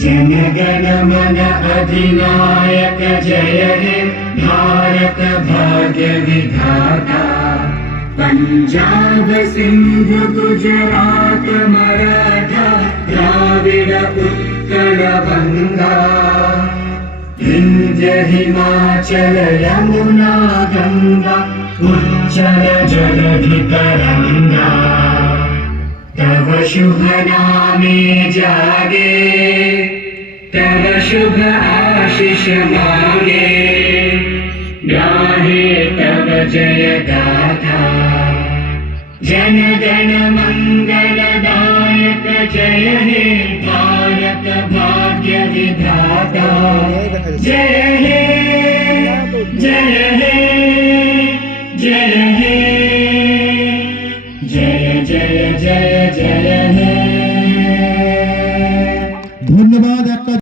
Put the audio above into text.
जन गण मन अधिनायक जय हे भारत भाग्य विधाता। पंजाब सिंध गुजरात मराठा द्राविड़ उत्कल बंगा। विंध्य हिमाचल यमुना गंगा उच्चल जलधि तरंगा। तव शुभ नामे जागे तव शुभ आशीष मांगे। गाहे तव जय गाथा जन गण मंगलदायक जय हे भारत भाग्य विधाता। जय हे जय हे जय हे जय जय जय जय हे। ধন্যবাদ।